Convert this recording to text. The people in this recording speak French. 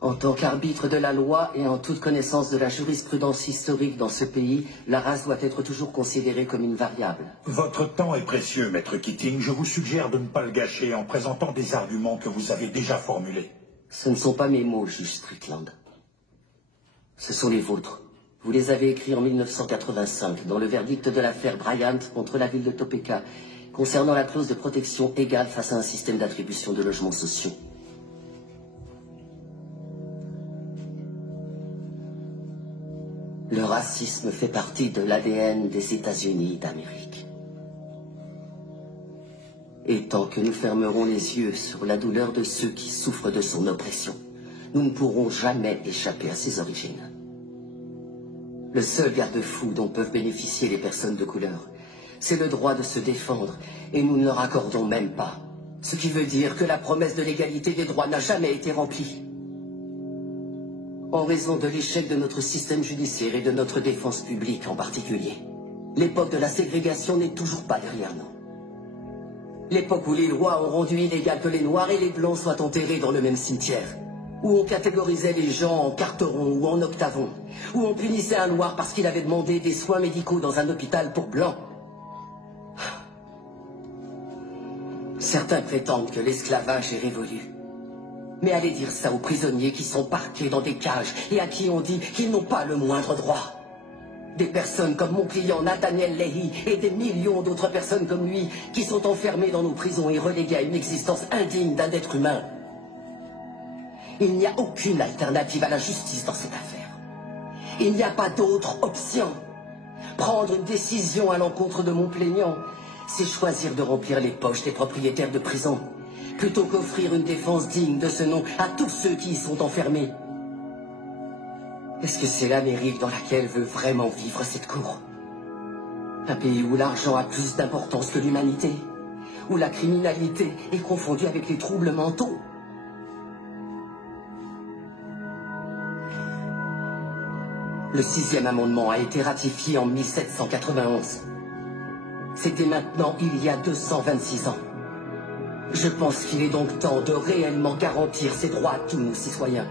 En tant qu'arbitre de la loi et en toute connaissance de la jurisprudence historique dans ce pays, la race doit être toujours considérée comme une variable. Votre temps est précieux, Maître Keating. Je vous suggère de ne pas le gâcher en présentant des arguments que vous avez déjà formulés. Ce ne sont pas mes mots, juge Strickland. Ce sont les vôtres. Vous les avez écrits en 1985, dans le verdict de l'affaire Bryant contre la ville de Topeka, concernant la clause de protection égale face à un système d'attribution de logements sociaux. Le racisme fait partie de l'ADN des États-Unis d'Amérique. Et tant que nous fermerons les yeux sur la douleur de ceux qui souffrent de son oppression, nous ne pourrons jamais échapper à ses origines. Le seul garde-fou dont peuvent bénéficier les personnes de couleur, c'est le droit de se défendre, et nous ne leur accordons même pas. Ce qui veut dire que la promesse de l'égalité des droits n'a jamais été remplie. En raison de l'échec de notre système judiciaire et de notre défense publique en particulier, l'époque de la ségrégation n'est toujours pas derrière nous. L'époque où les lois ont rendu illégal que les Noirs et les Blancs soient enterrés dans le même cimetière, où on catégorisait les gens en carterons ou en octavons, où on punissait un Noir parce qu'il avait demandé des soins médicaux dans un hôpital pour Blancs. Certains prétendent que l'esclavage est révolu. Mais allez dire ça aux prisonniers qui sont parqués dans des cages et à qui on dit qu'ils n'ont pas le moindre droit. Des personnes comme mon client Nathaniel Leahy et des millions d'autres personnes comme lui qui sont enfermées dans nos prisons et reléguées à une existence indigne d'un être humain. Il n'y a aucune alternative à la justice dans cette affaire. Il n'y a pas d'autre option. Prendre une décision à l'encontre de mon plaignant, c'est choisir de remplir les poches des propriétaires de prisons, plutôt qu'offrir une défense digne de ce nom à tous ceux qui y sont enfermés. Est-ce que c'est l'Amérique dans laquelle veut vraiment vivre cette cour? Un pays où l'argent a plus d'importance que l'humanité, où la criminalité est confondue avec les troubles mentaux. Le 6e amendement a été ratifié en 1791. C'était maintenant il y a 226 ans. Je pense qu'il est donc temps de réellement garantir ces droits à tous nos citoyens.